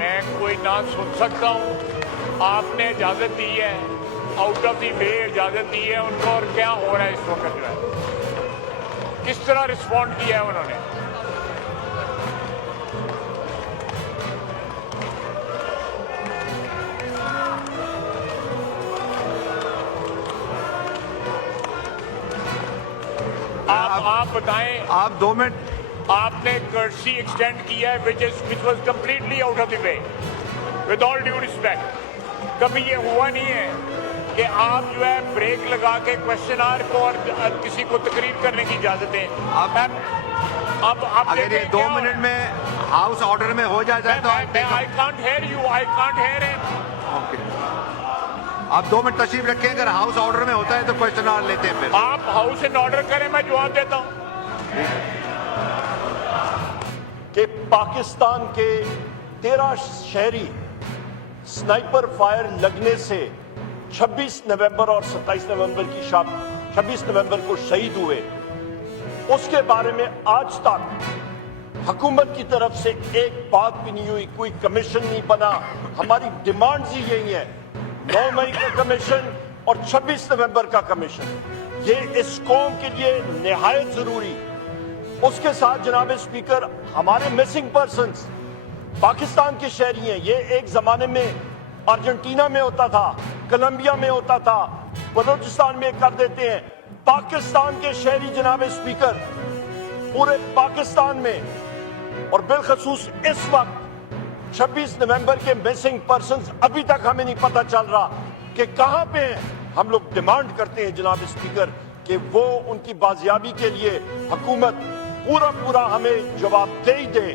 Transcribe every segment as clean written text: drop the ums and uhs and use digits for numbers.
मैं कोई ना सुन सकता हूँ। आपने इजाज़त दी है, आउट ऑफ दी वे इजाज़त दी है उनको, और क्या हो रहा है इस वक्त जो है, किस तरह रिस्पॉन्ड किया है उन्होंने। आप बताएं। आप 2 मिनट। आपने कर्सी एक्सटेंड किया है which was completely out of the way, with all due respect। कभी ये हुआ नहीं है कि आप जो है ब्रेक लगा के क्वेश्चन आवर को और किसी को तकरीर करने की इजाजत दें। अब अगर ये 2 मिनट में हाउस ऑर्डर में हो जाता है तो I can't hear you, I can't hear him। Okay, आप 2 मिनट तशरीफ रखें। अगर हाउस ऑर्डर में होता है तो क्वेश्चन आवर लेते हैं फिर। आप हाउस इन ऑर्डर करें, मैं जवाब देता हूँ। कि पाकिस्तान के 13 शहरी स्नाइपर फायर लगने से 26 नवंबर और 27 नवंबर की शाम 26 नवंबर को शहीद हुए, उसके बारे में आज तक हुकूमत की तरफ से एक बात भी नहीं हुई, कोई कमीशन नहीं बना। हमारी डिमांड्स ही यही है, 9 मई का कमीशन और 26 नवंबर का कमीशन, ये इस कौम के लिए निहायत जरूरी। उसके साथ जनाब स्पीकर, हमारे मिसिंग पर्सन्स पाकिस्तान के शहरी हैं। ये एक जमाने में अर्जेंटीना में होता था, कोलंबिया में होता था, बलूचिस्तान में कर देते हैं। पाकिस्तान के शहरी जनाब स्पीकर पूरे पाकिस्तान में, और बिलखसूस इस वक्त 26 नवंबर के मिसिंग पर्सन्स अभी तक हमें नहीं पता चल रहा कि कहां पे हैं। हम लोग डिमांड करते हैं जनाब स्पीकर कि वो उनकी बाजियाबी के लिए हुकूमत पूरा हमें जवाबदेही दे।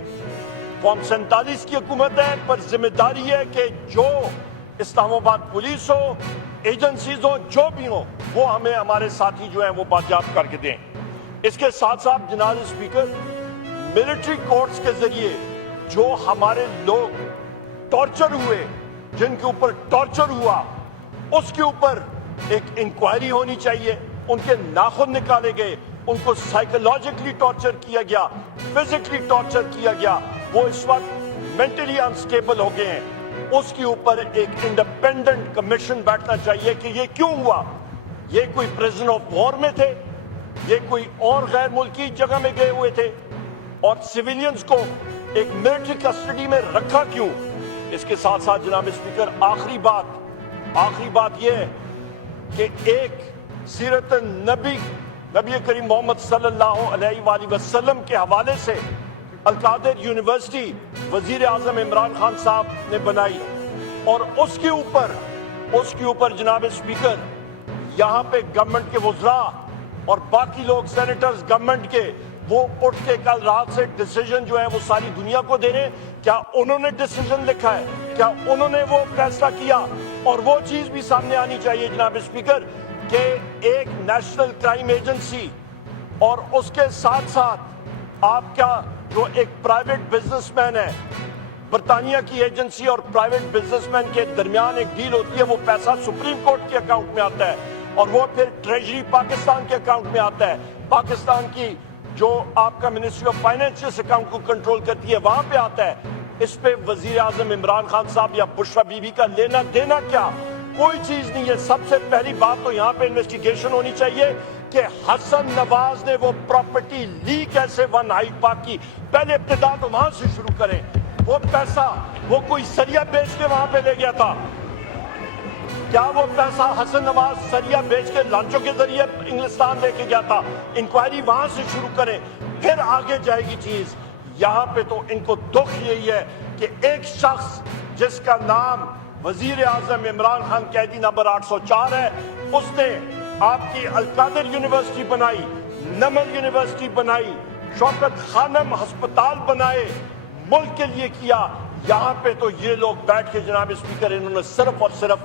फॉर्म 47 की हुकूमत है, पर जिम्मेदारी है कि जो इस्लामाबाद पुलिस हो, एजेंसीज हो, जो भी हो, वो हमें हमारे साथी जो हैं वो बाजियाब करके दें। इसके साथ साथ जनाब स्पीकर, मिलिट्री कोर्ट्स के जरिए जो हमारे लोग टॉर्चर हुए, जिनके ऊपर टॉर्चर हुआ, उसके ऊपर एक इंक्वायरी होनी चाहिए। उनके नाखून निकाले गए, उनको साइकोलॉजिकली टॉर्चर किया गया, फिजिकली टॉर्चर किया गया, वो इस वक्त मेंटली अनस्टेबल हो गए हैं। उसके ऊपर एक इंडिपेंडेंट कमीशन बैठना चाहिए कि ये क्यों हुआ। ये कोई प्रिजन ऑफ वॉर में थे, ये कोई और गैर मुल्की जगह में गए हुए थे, और सिविलियंस को एक मिलिट्री कस्टडी में रखा क्यों। इसके साथ साथ जनाब स्पीकर, आखिरी बात यह है कि एक सीरत नबी करीम मोहम्मद सल्लल्लाहु अलैहि वसल्लम के हवाले से अल-कादिर यूनिवर्सिटी वजीर आजम इमरान खान साहब ने बनाई, और उसके ऊपर जनाब स्पीकर, यहाँ पे गवर्नमेंट के वज़रा और बाकी लोग सेनेटर्स गवर्नमेंट के, वो उठ के कल रात से डिसीजन जो है वो सारी दुनिया को दे रहे हैं। क्या उन्होंने डिसीजन लिखा है? क्या उन्होंने वो फैसला किया? और वो चीज भी सामने आनी चाहिए जनाब स्पीकर कि एक नेशनल क्राइम एजेंसी और उसके साथ साथ आपका जो एक प्राइवेट बिजनेसमैन है, बरतानिया की एजेंसी और प्राइवेट बिजनेसमैन के दरमियान एक डील होती है, वो पैसा सुप्रीम कोर्ट के अकाउंट में आता है और वो फिर ट्रेजरी पाकिस्तान के अकाउंट में आता है। पाकिस्तान की जो आपका मिनिस्ट्री ऑफ फाइनेंस इस अकाउंट को कंट्रोल करती है, वहां पे आता है। इस पे वजीर आजम इमरान खान साहब या बुशरा बीबी का लेना देना क्या? कोई चीज नहीं है। सबसे पहली बात तो यहाँ पे इन्वेस्टिगेशन होनी चाहिए कि हसन नवाज ने वो प्रॉपर्टी ली कैसे वन हाइट पार्क की। पहले इब्तिदा तो वहां से शुरू करें। वो पैसा वो कोई सरिया बेच के वहां पे ले गया था? क्या वो पैसा हसन नवाज सरिया बेच के लांचों के जरिए इंग्लिस्तान लेके गया था? इंक्वायरी वहां से शुरू करें, फिर आगे जाएगी चीज। यहाँ पे तो इनको दुख यही है कि एक शख्स जिसका नाम वजीर आजम इमरान खान कैदी नंबर 804 है, उसने आपकी अल-कादिर यूनिवर्सिटी बनाई, नमल यूनिवर्सिटी बनाई, शौकत खानम अस्पताल बनाए, मुल्क के लिए किया। यहाँ पे तो ये लोग बैठ के जनाब स्पीकर, इन्होंने सिर्फ और सिर्फ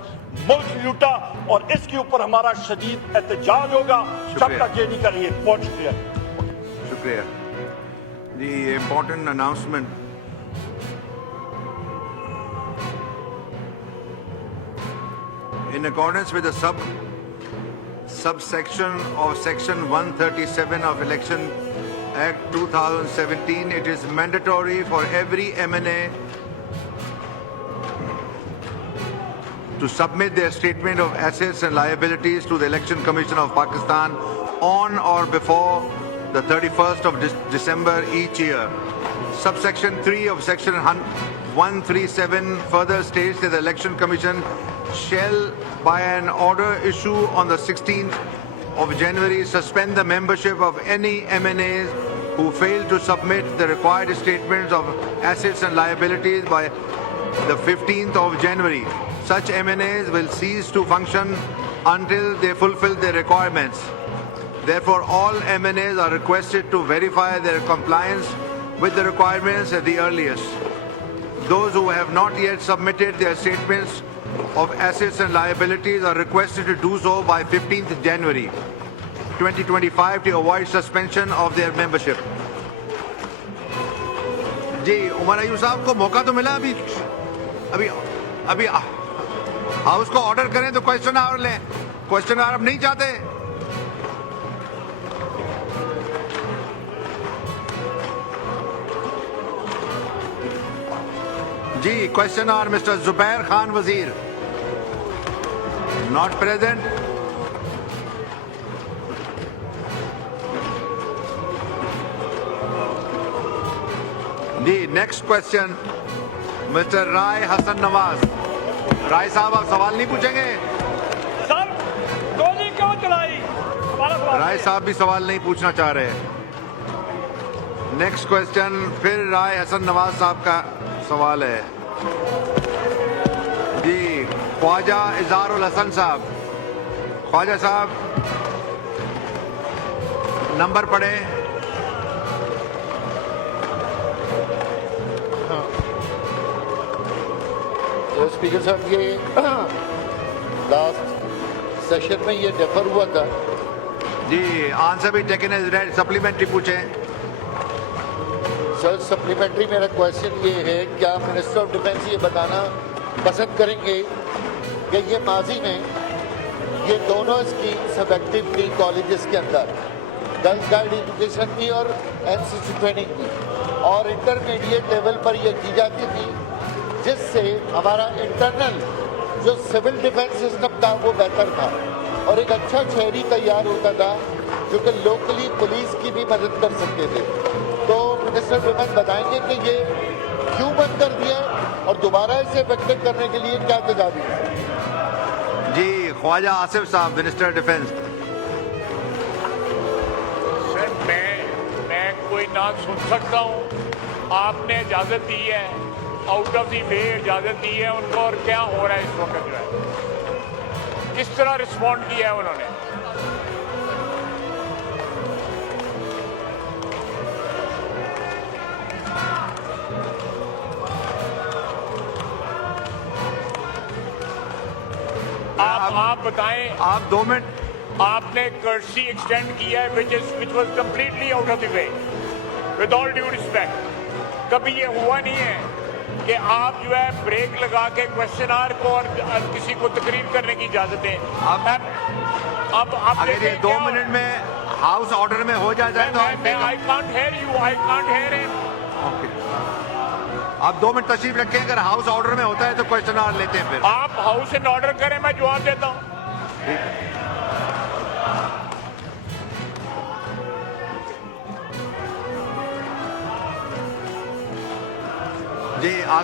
मुल्क लूटा और इसके ऊपर हमारा शदीद एहतजाज होगा। जब तक ये नहीं करेंगे। बहुत शुक्रिया। शुक्रिया। The important announcement. In accordance with the subsection of Section 137 of Election Act 2017, it is mandatory for every MNA to submit their statement of assets and liabilities to the Election Commission of Pakistan on or before the 31st of December each year. Subsection 3 of Section 137 further states that the Election Commission shall, by an order issue on the 16th of January, suspend the membership of any MNAs who fail to submit the required statements of assets and liabilities by the 15th of January. Such MNAs will cease to function until they fulfill their requirements. Therefore, all MNAs are requested to verify their compliance with the requirements at the earliest. Those who have not yet submitted their statements of assets and liabilities are requested to do so by 15th January 2025 to avoid suspension of their membership. जी उमर अयूब साहब को मौका तो मिला अभी house को order करें तो question hour लें. क्वेश्चन आवर अब नहीं चाहते. जी question hour mister Zubair Khan Wazir not present. जी next question mister Rai Hasan Nawaz. Rai साहब आप सवाल नहीं पूछेंगे? सर गोली क्यों चलाई? हमारा सवाल राय साहब भी सवाल नहीं पूछना चाह रहे. नेक्स्ट क्वेश्चन फिर राय हसन नवाज साहब का सवाल है. जी ख्वाजा इज़हारुल हसन साहब. ख्वाजा साहब नंबर पढ़े. स्पीकर साहब ये लास्ट सेशन में ये डेफर हुआ था. जी आंसर भी टेकन एज रेड. सप्लीमेंट्री पूछे. सर सप्लीमेंट्री मेरा क्वेश्चन ये है, क्या मिनिस्टर ऑफ डिफेंस ये बताना पसंद करेंगे कि ये माजी में ये दोनों स्कीम्स सब एक्टिव थी कॉलेजेस के अंदर, गर्ल्स गाइड एजुकेशन की और एनसीसी ट्रेनिंग की, और इंटरमीडिएट लेवल पर ये की जाती थी, जिससे हमारा इंटरनल जो सिविल डिफेंस सिस्टम था वो बेहतर था और एक अच्छा शहरी तैयार होता था जो कि लोकली पुलिस की भी मदद कर सकते थे. तो मिनिस्टर ऑफ डिफेंस बताएंगे कि ये क्यों बंद कर दिया और दोबारा इसे इफेक्टिव करने के लिए क्या तजावीज़ है? जी ख्वाजा आसिफ साहब मिनिस्टर डिफेंस. सर मैं कोई ना सुन सकता हूँ. आपने इजाजत दी है, आउट ऑफ दी वे इजाजत दी है उनको, और क्या हो रहा है इस वक्त जो है, किस तरह रिस्पॉन्ड किया है उन्होंने. आप बताएं. आप 2 मिनट. आपने कर्सी एक्सटेंड किया है which was completely out of the way. With all due respect, कभी ये हुआ नहीं है कि आप जो है ब्रेक लगा के क्वेश्चन आवर को और किसी को तकरीर करने की इजाजत दें. अब अगर ये 2 मिनट में हाउस ऑर्डर में हो जाता है तो I can't hear you. I can't hear him. Okay. आप 2 मिनट तशरीफ रखें. अगर हाउस ऑर्डर में होता है तो क्वेश्चन आवर लेते हैं. फिर आप हाउस इन ऑर्डर करें, मैं जवाब देता हूँ. जी